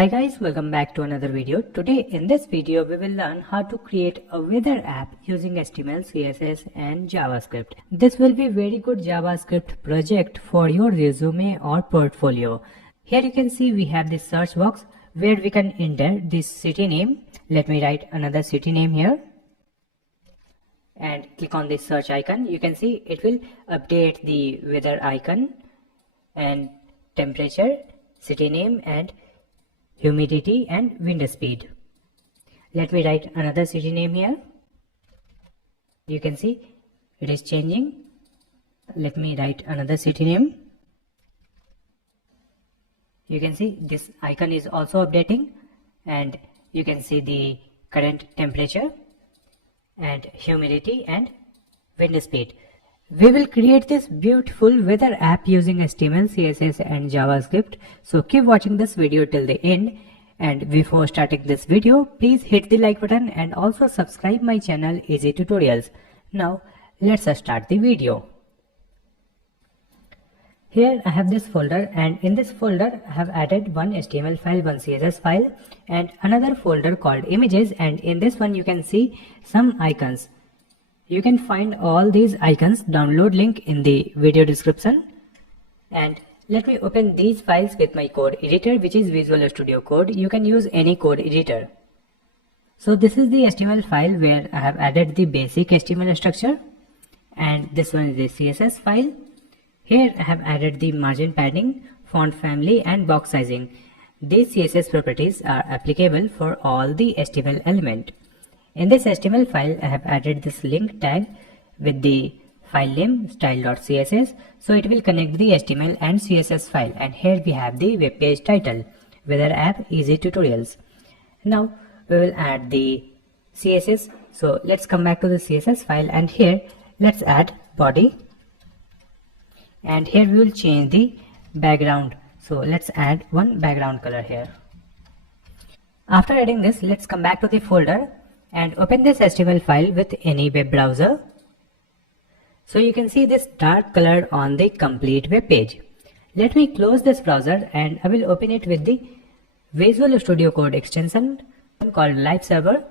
Hi guys, welcome back to another video. Today in this video we will learn how to create a Wheather app using HTML, CSS and JavaScript. This will be very good JavaScript project for your resume or portfolio. Here you can see we have this search box where we can enter this city name. Let me write another city name here and click on this search icon. You can see it will update the weather icon and temperature, city name and humidity and wind speed. Let me write another city name here. You can see it is changing. Let me write another city name. You can see this icon is also updating and you can see the current temperature and humidity and wind speed. We will create this beautiful weather app using HTML, CSS and JavaScript. So keep watching this video till the end. And before starting this video, please hit the like button and also subscribe my channel Easy Tutorials. Now let's start the video. Here I have this folder, and in this folder I have added one HTML file, one CSS file and another folder called images, and in this one you can see some icons. You can find all these icons download link in the video description. And let me open these files with my code editor, which is Visual Studio Code. You can use any code editor. So this is the HTML file where I have added the basic HTML structure, and this one is the CSS file. Here I have added the margin padding, font family and box sizing. These CSS properties are applicable for all the HTML element. In this HTML file, I have added this link tag with the file name style.css, so it will connect the HTML and CSS file. And here we have the web page title, Weather App Easy Tutorials. Now we will add the CSS. So let's come back to the CSS file, and here let's add body, and here we will change the background. So let's add one background color here. After adding this, let's come back to the folder and open this HTML file with any web browser. So you can see this dark color on the complete web page. Let me close this browser and I will open it with the Visual Studio Code extension called Live Server.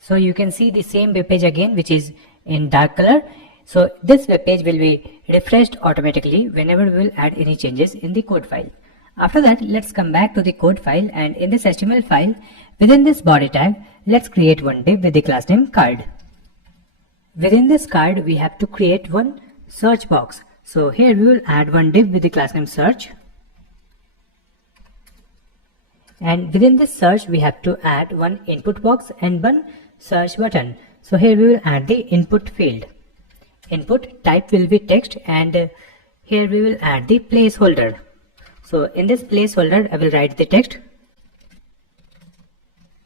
So you can see the same web page again, which is in dark color. So this web page will be refreshed automatically whenever we will add any changes in the code file. After that, let's come back to the code file, and in this HTML file, within this body tag, let's create one div with the class name card. Within this card, we have to create one search box. So here we will add one div with the class name search. And within this search, we have to add one input box and one search button. So here we will add the input field. Input type will be text, and here we will add the placeholder. So in this placeholder, I will write the text,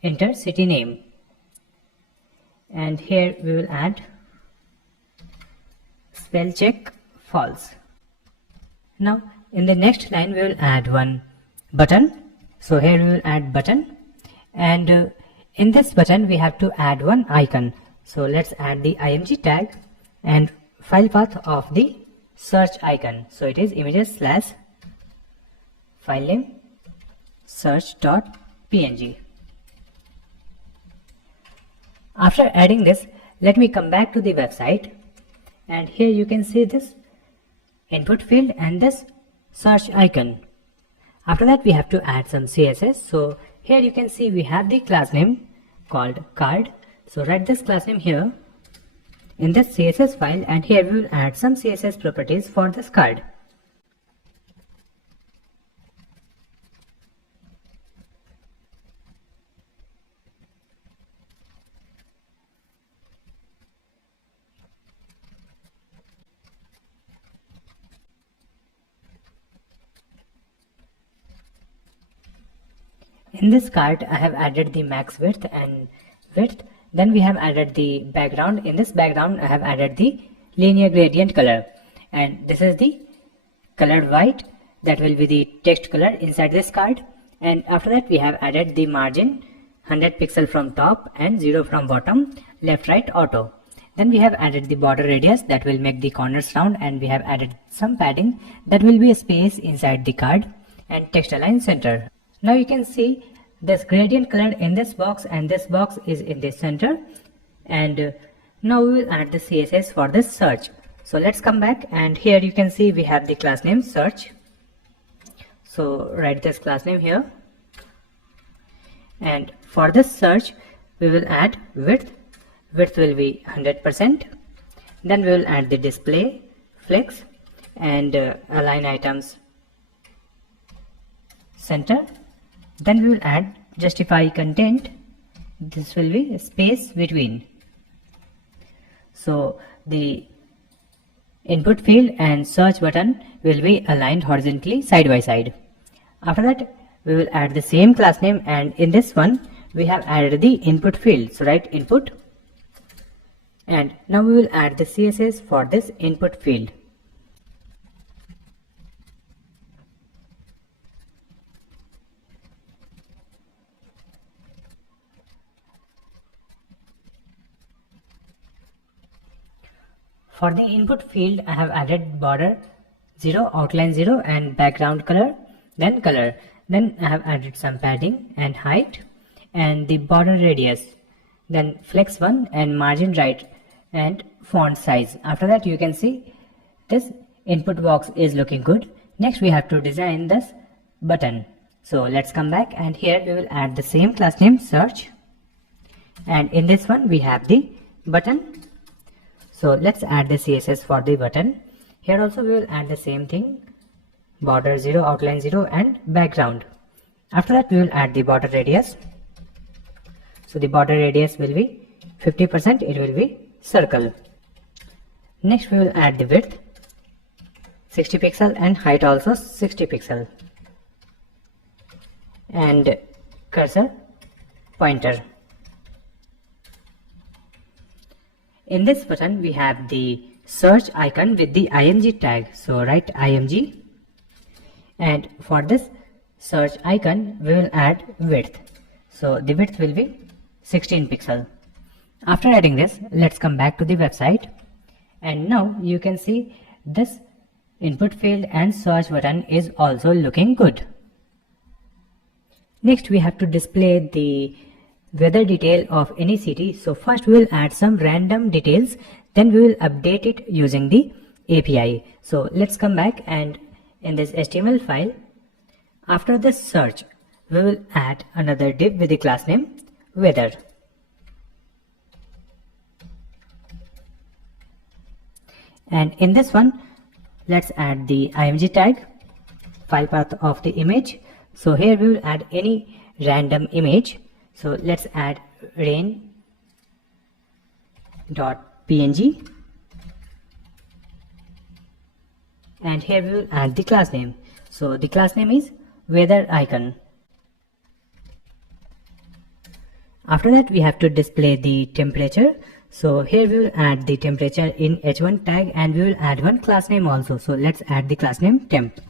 enter city name, and here we will add spell check false. Now in the next line we will add one button. So here we will add button, and in this button we have to add one icon. So let's add the img tag and file path of the search icon. So it is images / file name search.png. After adding this, let me come back to the website, and here you can see this input field and this search icon. After that, we have to add some CSS. So here you can see we have the class name called card. So write this class name here in this CSS file, and here we will add some CSS properties for this card. In this card, I have added the max width and width. Then we have added the background. In this background, I have added the linear gradient color, and this is the colored white. That will be the text color inside this card. And after that, we have added the margin 100 pixel from top and 0 from bottom, left, right, auto. Then we have added the border radius that will make the corners round, and we have added some padding that will be a space inside the card. and text align center. Now you can see this gradient color in this box and this box is in the center. And now we will add the CSS for this search. So let's come back, and here you can see we have the class name search. So write this class name here, and for this search we will add width. Width will be 100%. Then we will add the display, flex, and align items center. Then we will add justify content. This will be space between. So the input field and search button will be aligned horizontally side by side. After that we will add the same class name, and in this one we have added the input field. So write input, and now we will add the CSS for this input field. For the input field, I have added border 0, outline 0, and background color, then color. Then I have added some padding and height and the border radius, then flex 1 and margin right and font size. After that you can see this input box is looking good. Next we have to design this button. So let's come back, and here we will add the same class name search, and in this one we have the button. So let's add the CSS for the button. Here also we will add the same thing, border 0, outline 0, and background. After that we will add the border radius. So the border radius will be 50%, it will be circle. Next we will add the width 60 pixel and height also 60 pixel, and cursor pointer. In this button we have the search icon with the img tag. So write img, and for this search icon we will add width. So the width will be 16 pixel. After adding this, let's come back to the website, and now you can see this input field and search button is also looking good. Next we have to display the weather detail of any city. So first we will add some random details, then we will update it using the API. So let's come back, and in this HTML file, after this search we will add another div with the class name weather. And in this one let's add the img tag, file path of the image. So here we will add any random image. So let's add rain.png, and here we will add the class name. So the class name is weather icon. After that we have to display the temperature. So here we will add the temperature in h1 tag, and we will add one class name also. So let's add the class name temp,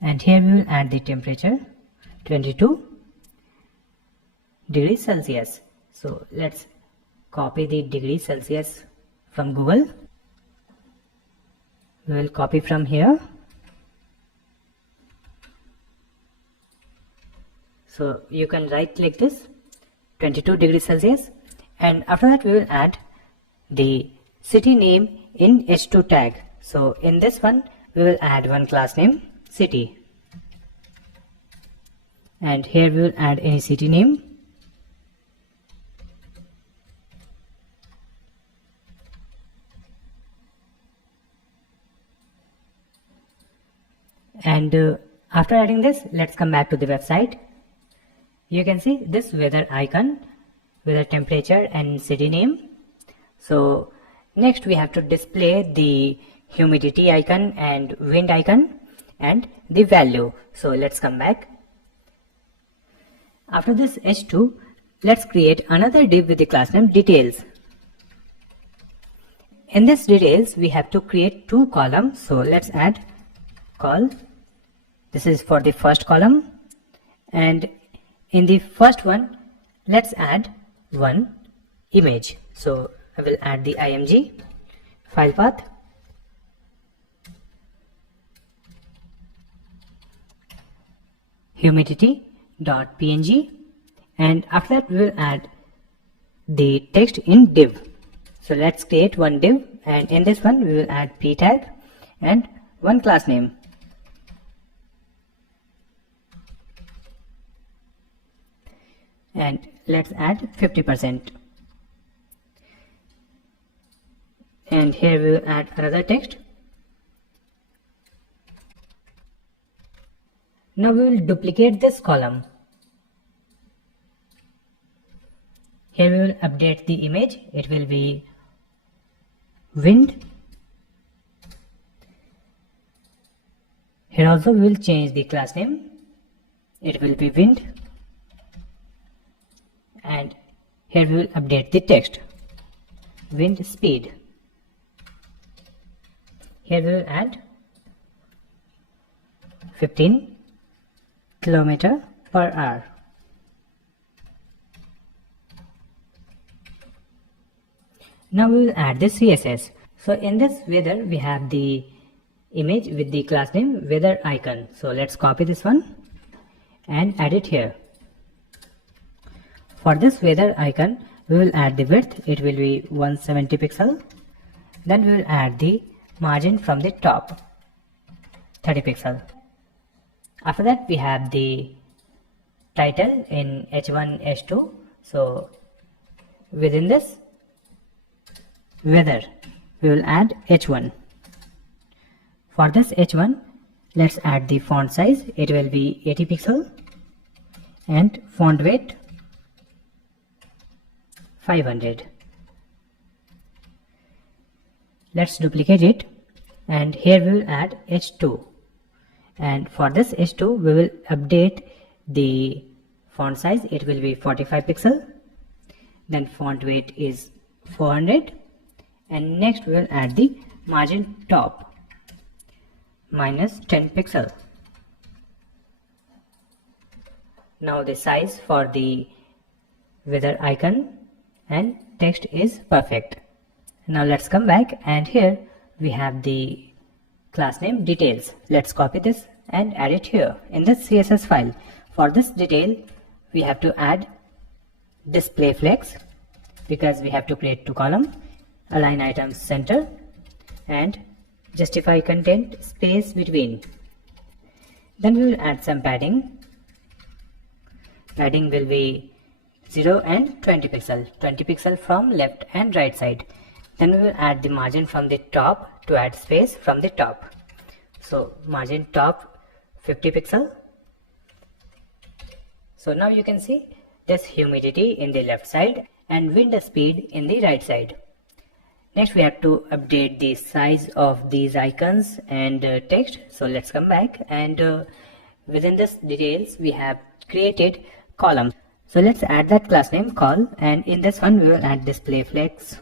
and here we will add the temperature 22 degrees Celsius. So let's copy the degrees Celsius from Google. We will copy from here. So you can right click this 22 degrees Celsius, and after that we will add the city name in h2 tag. So in this one we will add one class name city, and here we will add any city name. And after adding this, let's come back to the website. You can see this weather icon, weather temperature and city name. So next we have to display the humidity icon and wind icon and the value. So let's come back. After this h2, let's create another div with the class name details. In this details we have to create two columns. So let's add col. This is for the first column, and in the first one let's add one image. So I will add the img file path, humidity.png, and after that we will add the text in div. So let's create one div, and in this one we will add p tag and one class name. And let's add 50%. And here we will add another text. Now we will duplicate this column. Here we will update the image. It will be wind. Here also we will change the class name. It will be wind. And here we will update the text, wind speed. Here we will add 15 km/h. Now we will add the CSS. So in this Wheather we have the image with the class name Wheather icon. So let's copy this one and add it here. For this Wheather icon we will add the width. It will be 170 pixel. Then we will add the margin from the top, 30 pixel. After that we have the title in h1 h2. So within this Wheather we will add h1. For this h1 let's add the font size. It will be 80 pixel and font weight 500. Let's duplicate it, and here we will add h2, and for this h2 we will update the font size. It will be 45 pixel, then font weight is 400, and next we will add the margin top minus 10 pixel. Now the size for the Wheather icon and text is perfect. Now let's come back, and here we have the class name details. Let's copy this and add it here in this CSS file. For this detail we have to add display flex, because we have to create two columns, align items center and justify content space between. Then we will add some padding. Padding will be 0 and 20 pixel, 20 pixel from left and right side. Then we will add the margin from the top to add space from the top. So margin top 50 pixel. So now you can see this humidity in the left side and wind speed in the right side. Next we have to update the size of these icons and text. So let's come back, and within this details we have created columns. So let's add that class name call, and in this one we will add display flex,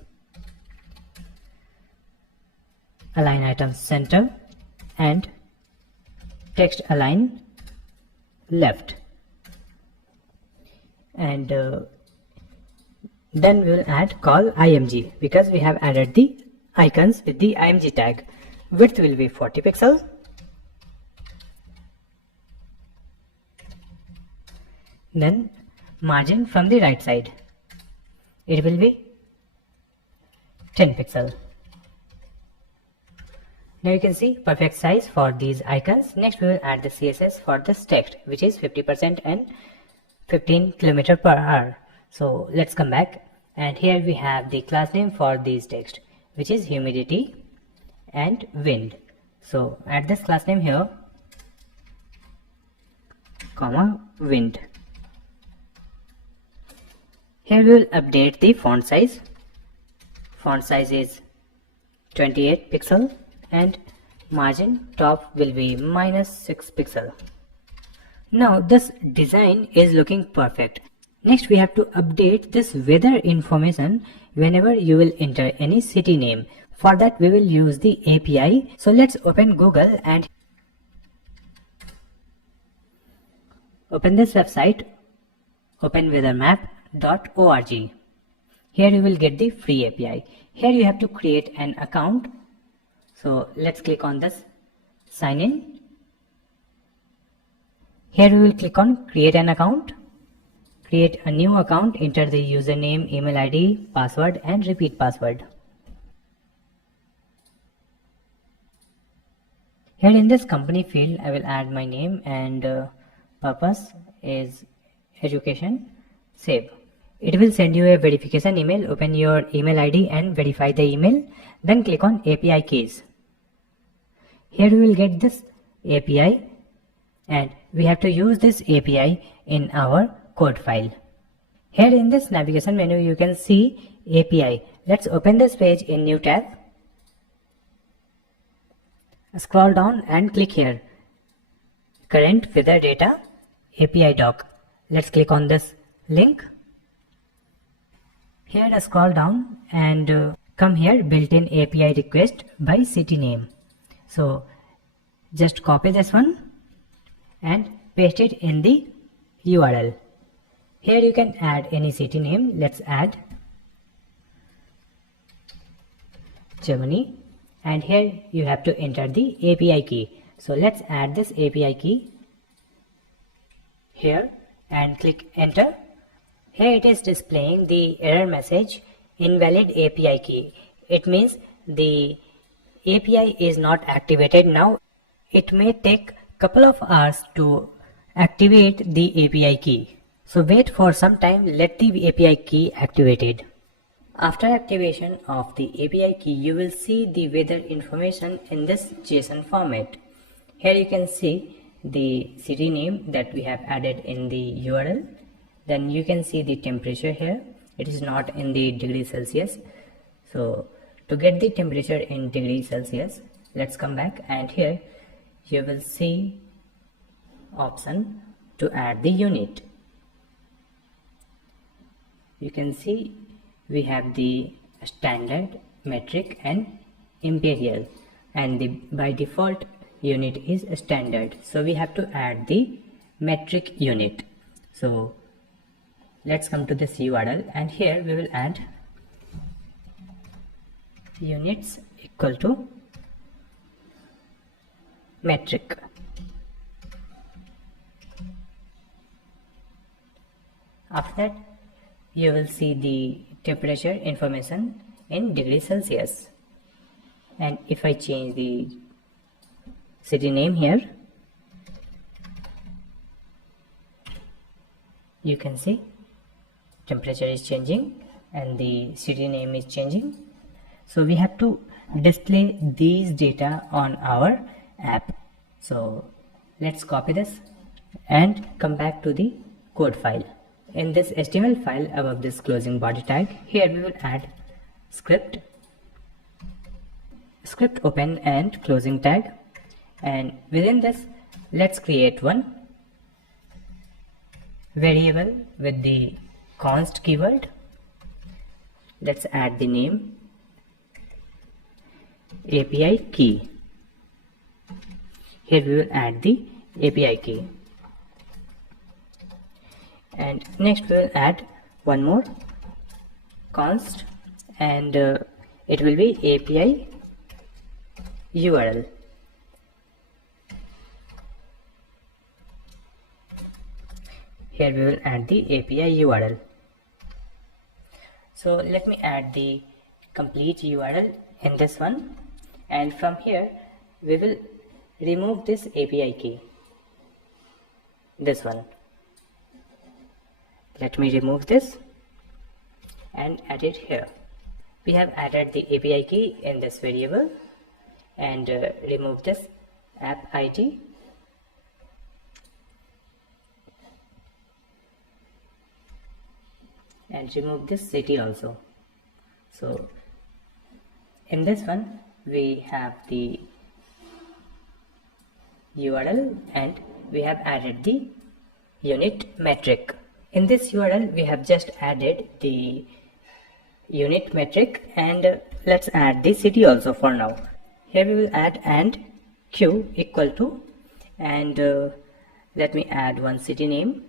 align items center and text align left, and then we will add call img, because we have added the icons with the img tag. Width will be 40 pixel, then margin from the right side, it will be 10 pixel. Now you can see perfect size for these icons. Next we will add the CSS for this text, which is 50% and 15 km/h. So let's come back, and here we have the class name for these text, which is humidity and wind. So add this class name here, comma wind. Here we will update the font size. Font size is 28 pixel and margin top will be -6 pixel. Now this design is looking perfect. Next we have to update this weather information whenever you will enter any city name. For that we will use the API. So let's open Google and open this website, open weathermap.org. Here you will get the free API. Here you have to create an account. So let's click on this sign in. Here we will click on create an account. Create a new account, enter the username, email ID, password and repeat password. Here in this company field, I will add my name and purpose is education. Save. It will send you a verification email. Open your email ID and verify the email. Then click on API keys. Here we will get this API and we have to use this API in our code file. Here in this navigation menu you can see API. Let's open this page in new tab. Scroll down and click here. Current Wheather data API doc. Let's click on this link. Here scroll down and come here, built-in API request by city name. So just copy this one and paste it in the URL. Here you can add any city name. Let's add Germany and here you have to enter the API key. So let's add this API key here and click enter. Here it is displaying the error message invalid API key. It means the API is not activated now. It may take couple of hours to activate the API key. So wait for some time, let the API key activated. After activation of the API key, you will see the weather information in this JSON format. Here you can see the city name that we have added in the URL. Then you can see the temperature here. It is not in the degree Celsius. So to get the temperature in degree Celsius, let's come back and here you will see option to add the unit. You can see we have the standard, metric and imperial, and by default unit is standard. So we have to add the metric unit. So let's come to this URL and here we will add units equal to metric. After that you will see the temperature information in degree Celsius, and if I change the city name here, you can see temperature is changing and the city name is changing. So we have to display these data on our app. So let's copy this and come back to the code file. In this HTML file above this closing body tag, here we will add script open and closing tag, and within this let's create one variable with the const keyword. Let's add the name API key. Here we will add the API key, and next we will add one more const and it will be API URL. Here we will add the API URL. So let me add the complete URL in this one, and from here we will remove this API key, this one. Let me remove this and add it here. We have added the API key in this variable, and remove this app ID, and remove this city also. So in this one we have the URL and we have added the unit metric. In this URL we have just added the unit metric, and let's add the city also for now. Here we will add and q equal to, and let me add one city name,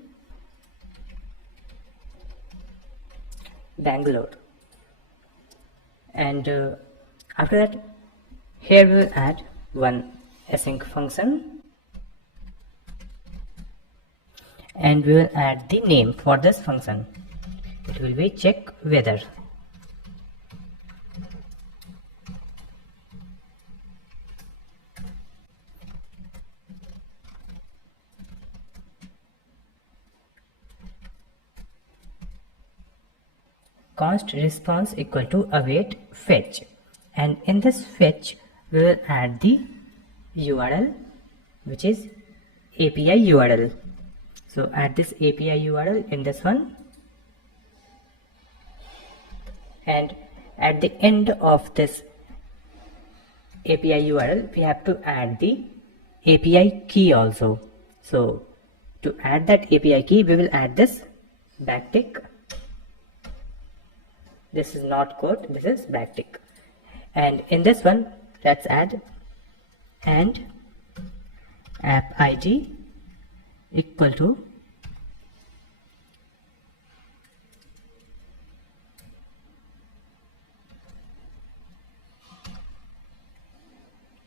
Bangalore, and after that here we will add one async function and we will add the name for this function. It will be check weather. Const response equal to await fetch, and in this fetch we will add the URL, which is API URL. So add this API URL in this one, and at the end of this API URL we have to add the API key also. So to add that API key we will add this backtick. This is not quote, this is backtick, and in this one let's add and app ID equal to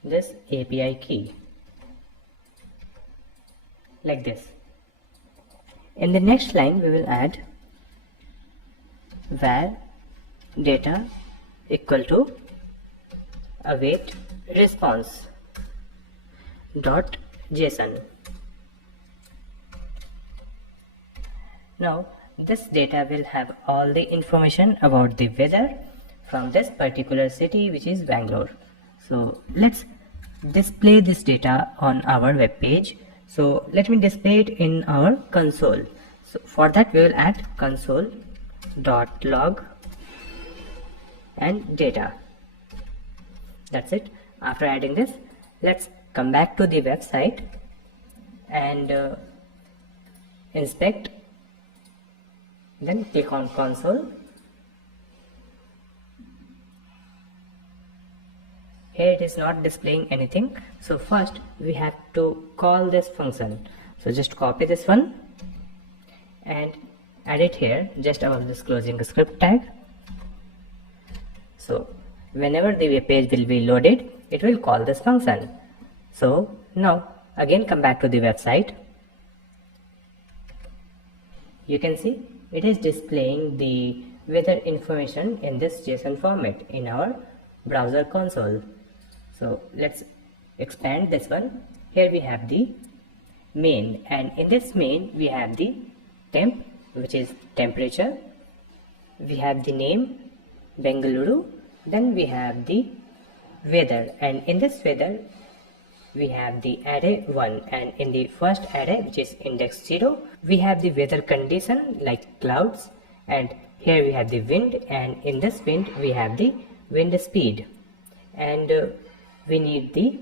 this API key, like this. In the next line we will add var data equal to await response dot JSON. Now this data will have all the information about the weather from this particular city, which is Bangalore. So let's display this data on our web page. So let me display it in our console. So for that we will add console.log and data. That's it. After adding this, let's come back to the website and inspect, then click on console. Here it is not displaying anything, so first we have to call this function. So just copy this one and add it here just above this closing script tag. So whenever the web page will be loaded, it will call this function. So now again come back to the website. You can see it is displaying the weather information in this JSON format in our browser console. So let's expand this one. Here we have the main, and in this main we have the temp, which is temperature. We have the name Bengaluru, then we have the weather, and in this weather we have the array 1, and in the first array, which is index 0, we have the weather condition like clouds, and here we have the wind, and in this wind we have the wind speed, and we need the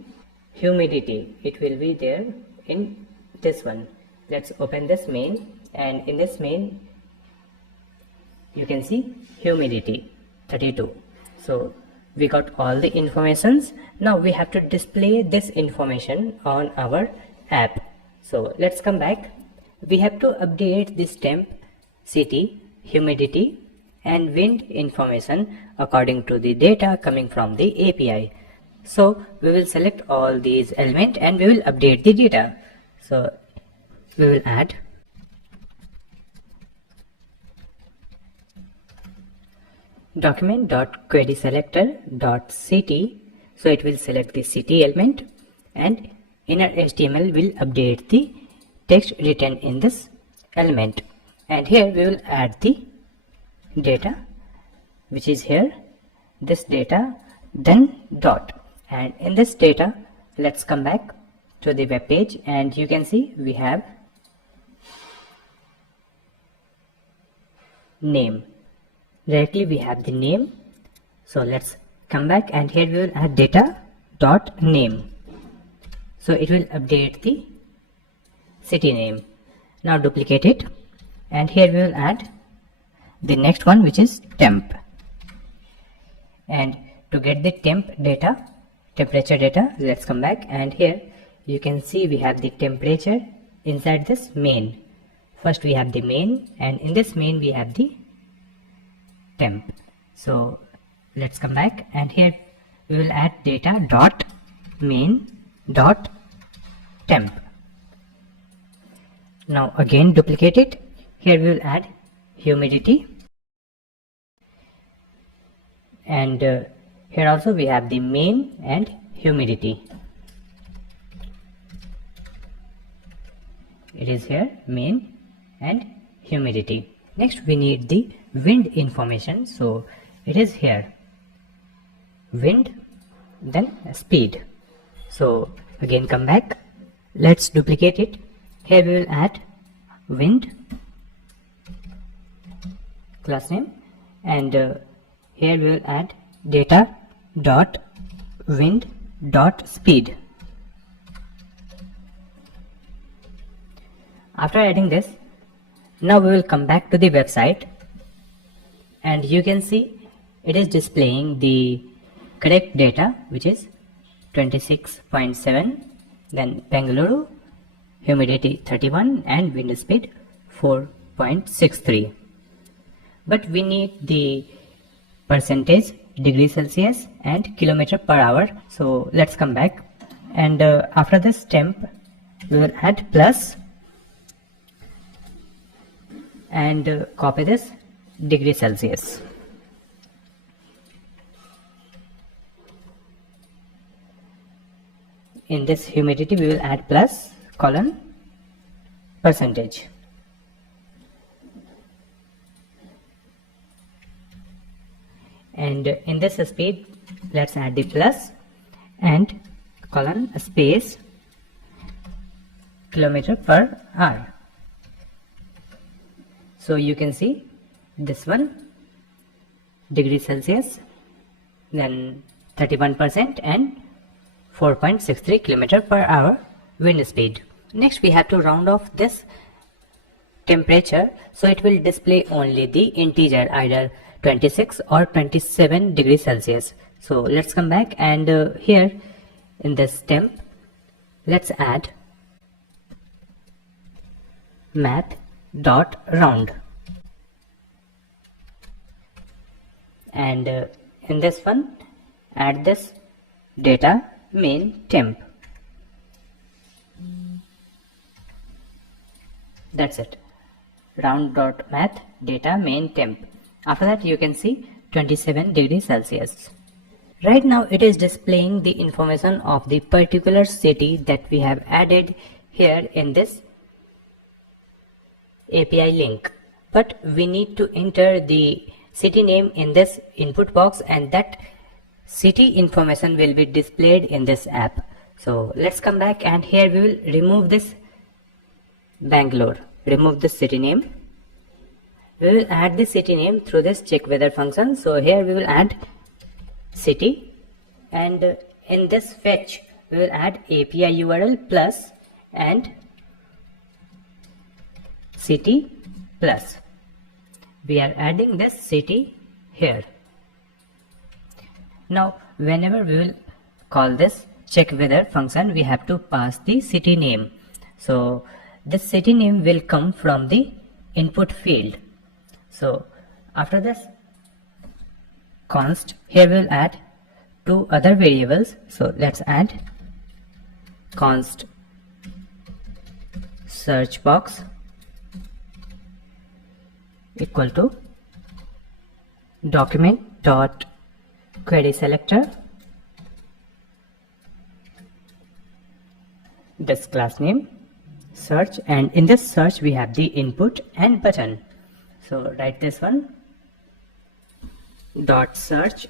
humidity. It will be there in this one. Let's open this main, and in this main you can see humidity 32. So we got all the informations. Now we have to display this information on our app. So let's come back. We have to update this temp, city, humidity and wind information according to the data coming from the API. So we will select all these elements and we will update the data. So we will add document.querySelector.city. So it will select the city element, and inner HTML will update the text written in this element, and here we will add the data, which is here, this data, then dot, and in this data let's come back to the web page, and you can see we have name. Directly we have the name. So let's come back, and here we will add data dot name. So it will update the city name. Now duplicate it, and here we will add the next one, which is temp. And to get the temp data, temperature data, let's come back, and here you can see we have the temperature inside this main. First we have the main, and in this main we have the temp. So let's come back, and here we will add data dot main dot temp. Now again duplicate it. Here we will add humidity, and here also we have the main and humidity. It is here, main and humidity. Next we need the wind information, so it is here, wind, then speed. So again come back, let's duplicate it. Here we will add wind, class name, and here we will add data dot wind dot speed. After adding this, now we will come back to the website, and you can see it is displaying the correct data, which is 26.7, then Bengaluru, humidity 31 and wind speed 4.63. But we need the percentage, degree Celsius and kilometer per hour. So let's come back, and after this temp we will add plus and copy this degree Celsius. In this humidity we will add plus colon percentage. And in this speed let's add the plus and colon space kilometer per hour. So you can see this one, degree Celsius, then 31% and 4.63 kilometer per hour wind speed. Next we have to round off this temperature, so it will display only the integer, either 26 or 27 degrees Celsius. So let's come back, and here in this temp let's add math dot round, and in this one add this data main temp. That's it, round dot math data main temp. After that you can see 27 degrees Celsius. Right now it is displaying the information of the particular city that we have added here in this API link, but we need to enter the city name in this input box, and that city information will be displayed in this app. So let's come back, and here we will remove this Bangalore, remove this city name. We will add the city name through this check weather function. So here we will add city, and in this fetch we will add API URL plus and city plus. We are adding this city here. Now whenever we will call this check weather function, we have to pass the city name. So this city name will come from the input field. So after this const, here we will add two other variables. So let's add const search box equal to document dot query selector, this class name search, and in this search we have the input and button. So write this one dot search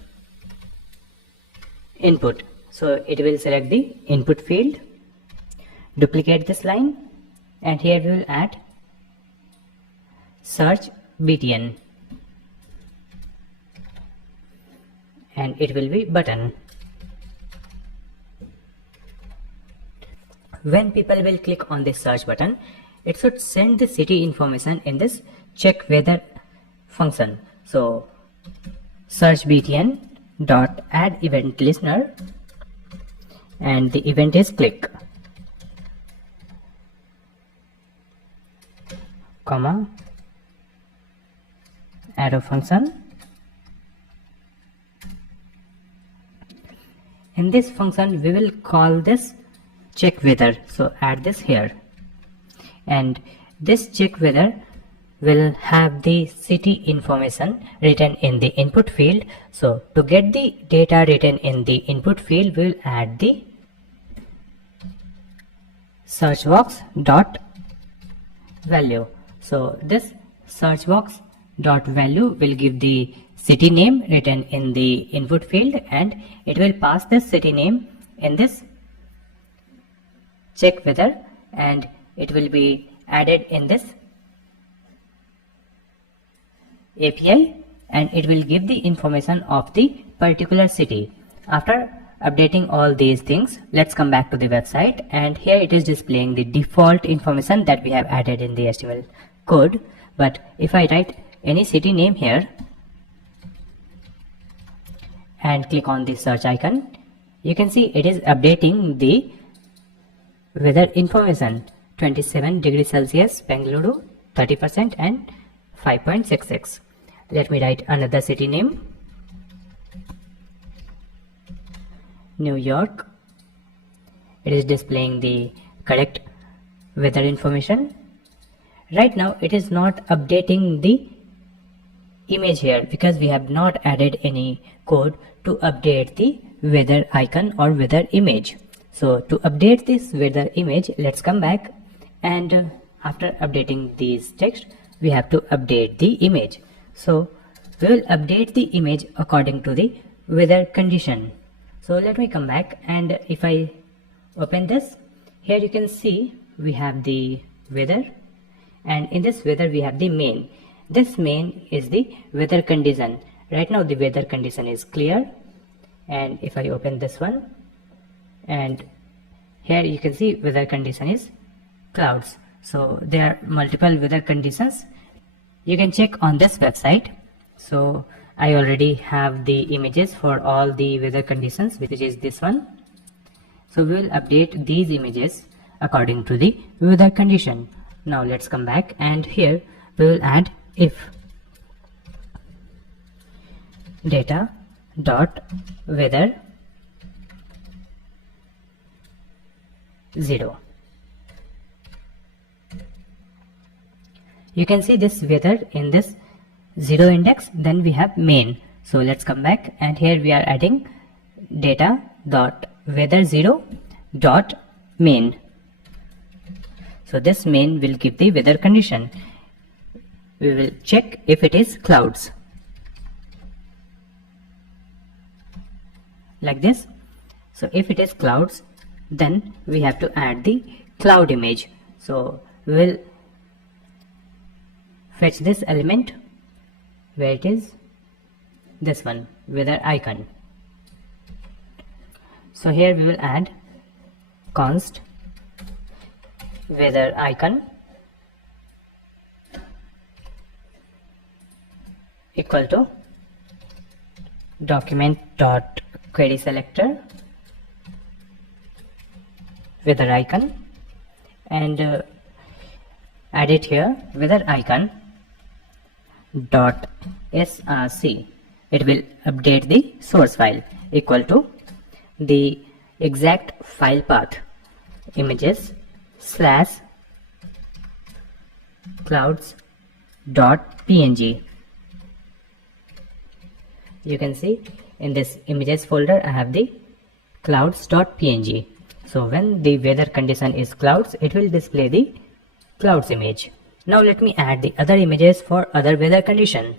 input, so it will select the input field. Duplicate this line, and here we will add search btn, and it will be button. When people will click on this search button, it should send the city information in this check weather function. So search btn dot add event listener, and the event is click, comma arrow function. In this function we will call this check weather, so add this here, and This check weather will have the city information written in the input field. So to get the data written in the input field, we'll add the search box dot value. So this search box dot value will give the city name written in the input field, and it will pass this city name in this check weather, and it will be added in this API, and it will give the information of the particular city. After updating all these things, let's come back to the website, and here it is displaying the default information that we have added in the HTML code. But if I write any city name here and click on the search icon, you can see it is updating the weather information: 27 degrees Celsius, Bengaluru, 30% and 5.66. Let me write another city name, New York. It is displaying the correct weather information. Right now it is not updating the image here because we have not added any code to update the weather icon or weather image. So to update this weather image, let's come back, and after updating these text, we have to update the image. So we will update the image according to the weather condition. So let me come back, and if I open this, here you can see we have the weather, and in this weather we have the main. This main is the weather condition. Right now the weather condition is clear, and if I open this one, and here you can see weather condition is clouds. So there are multiple weather conditions. You can check on this website. So I already have the images for all the weather conditions, which is this one. So we will update these images according to the weather condition. Now let's come back, and here we will add if data dot weather 0. You can see this weather in this 0 index, then we have main. So let's come back, and here we are adding data dot weather 0 dot main. So this main will give the weather condition. We will check if it is clouds, like this. So if it is clouds, then we have to add the cloud image. So we will fetch this element where it is, this one, weather icon. So here we will add const weather icon equal to document dot query selector weather icon, and add it here, weather icon dot src. It will update the source file equal to the exact file path, images slash clouds dot png. You can see in this images folder I have the clouds.png. So when the weather condition is clouds, it will display the clouds image. Now let me add the other images for other weather condition.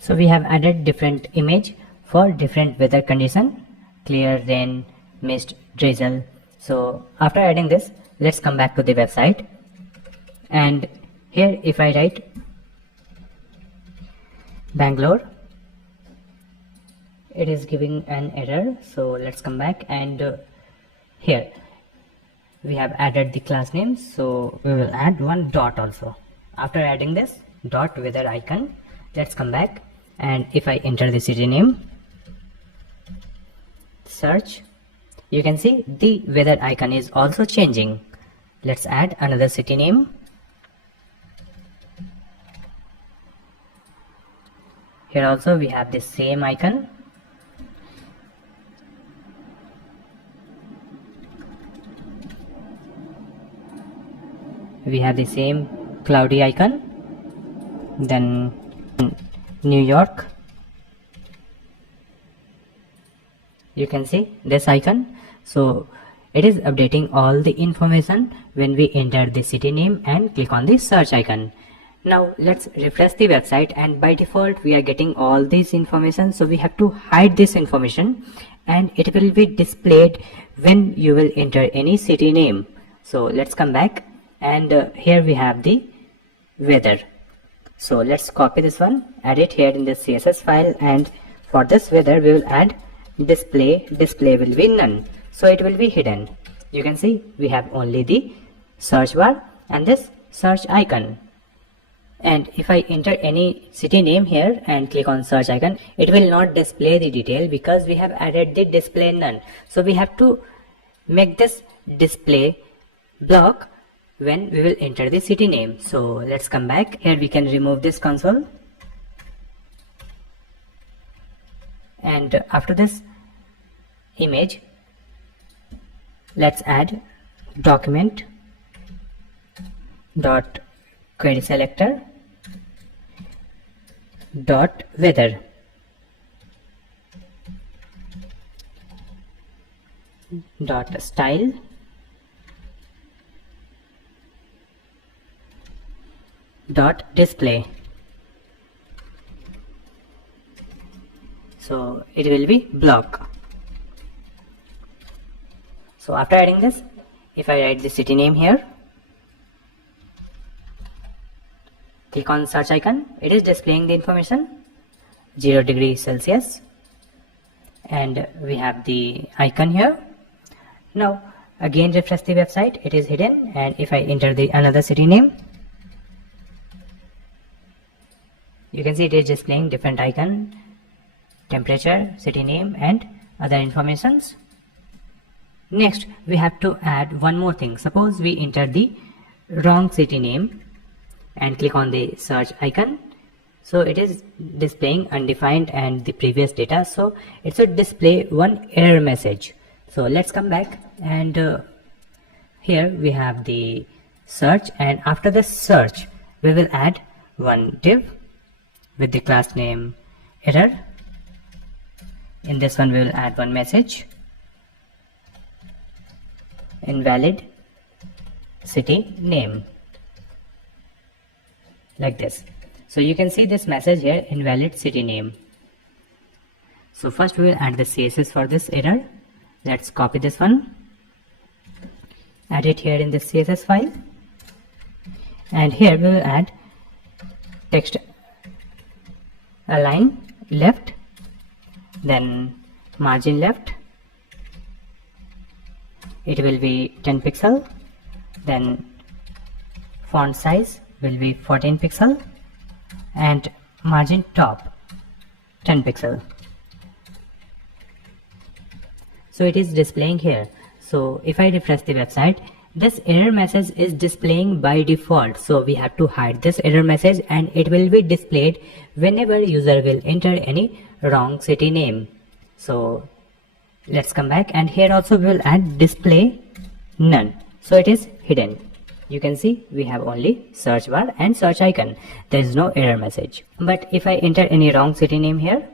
So we have added different image for different weather condition: clear, rain, mist, drizzle. So after adding this, let's come back to the website, and here if I write Bangalore, it is giving an error. So let's come back, and here we have added the class names, so we will add one dot also. After adding this dot weather icon, let's come back, and if I enter the city name, search, you can see the weather icon is also changing. Let's add another city name. Here also we have the same icon. We have the same cloudy icon. Then New York. You can see this icon. So it is updating all the information when we enter the city name and click on the search icon. Now let's refresh the website, and by default we are getting all this information, so we have to hide this information and it will be displayed when you will enter any city name. So let's come back, and here we have the weather. So let's copy this one, add it here in the CSS file, and for this weather we will add display will be none, so it will be hidden. You can see we have only the search bar and this search icon. And if I enter any city name here and click on search icon, it will not display the detail because we have added the display none. So we have to make this display block when we will enter the city name. So let's come back. Here we can remove this console, and after this image, let's add document dot query selector dot weather dot style dot display. So it will be block. So after adding this, if I write the city name here, click on search icon, it is displaying the information 0 degrees Celsius, and we have the icon here. Now again refresh the website, it is hidden, and if I enter the another city name, you can see it is displaying different icon, temperature, city name, and other informations. Next we have to add one more thing. Suppose we enter the wrong city name and click on the search icon, so it is displaying undefined and the previous data, so it should display one error message. So let's come back, and here we have the search, and after the search we will add one div with the class name error. In this one we will add one message, invalid city name, like this. So you can see this message here, invalid city name. So first we will add the CSS for this error. Let's copy this one, add it here in the CSS file, and here we will add text align left, then margin left, it will be 10 pixel, then font size will be 14 pixel, and margin top 10 pixel. So it is displaying here. So if I refresh the website, this error message is displaying by default, so we have to hide this error message, and it will be displayed whenever user will enter any wrong city name. So let's come back, and here also we will add display none, so it is hidden. You can see we have only search bar and search icon, there is no error message. But if I enter any wrong city name here,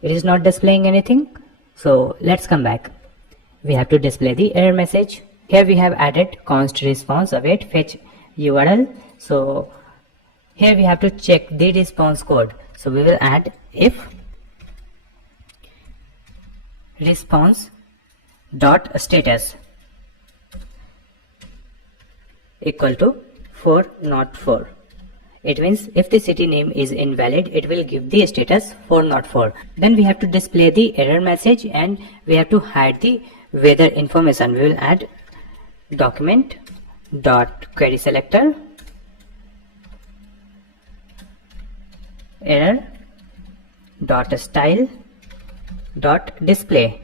it is not displaying anything. So let's come back, we have to display the error message. Here we have added const response await fetch URL. So here we have to check the response code, so we will add if response dot status equal to 4 not 4. It means if the city name is invalid, it will give the status 4 not 4. Then we have to display the error message, and we have to hide the weather information. We will add document dot query selector error dot style dot display.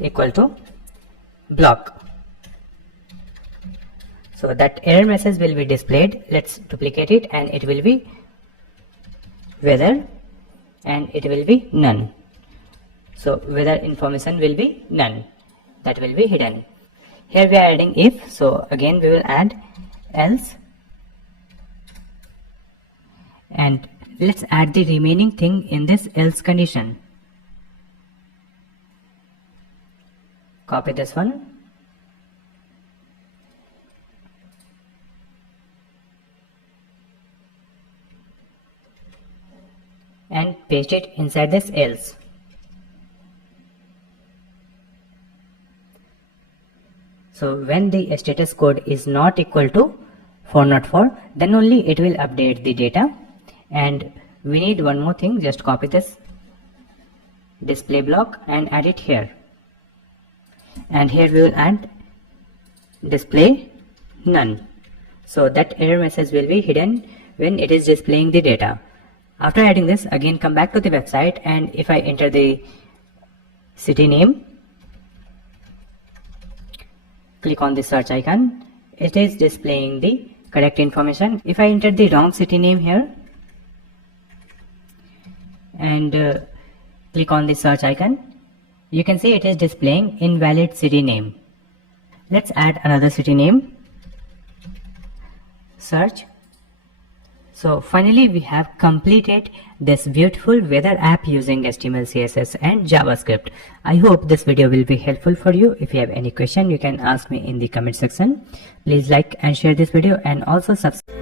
equal to block. So that error message will be displayed. Let's duplicate it, and it will be Wheather and it will be none. So Wheather information will be none, that will be hidden. Here we are adding if, so again we will add else, and let's add the remaining thing in this else condition. Copy this one and paste it inside this else. So when the status code is not equal to 404, then only it will update the data. And we need one more thing, just copy this display block and add it here. And here we will add display none. So that error message will be hidden when it is displaying the data. After adding this, again come back to the website, and if I enter the city name, click on the search icon, it is displaying the correct information. If I enter the wrong city name here and click on the search icon, you can see it is displaying invalid city name. Let's add another city name, search. So finally we have completed this beautiful Wheather app using HTML, CSS and JavaScript. I hope this video will be helpful for you. If you have any question, you can ask me in the comment section. Please like and share this video and also subscribe.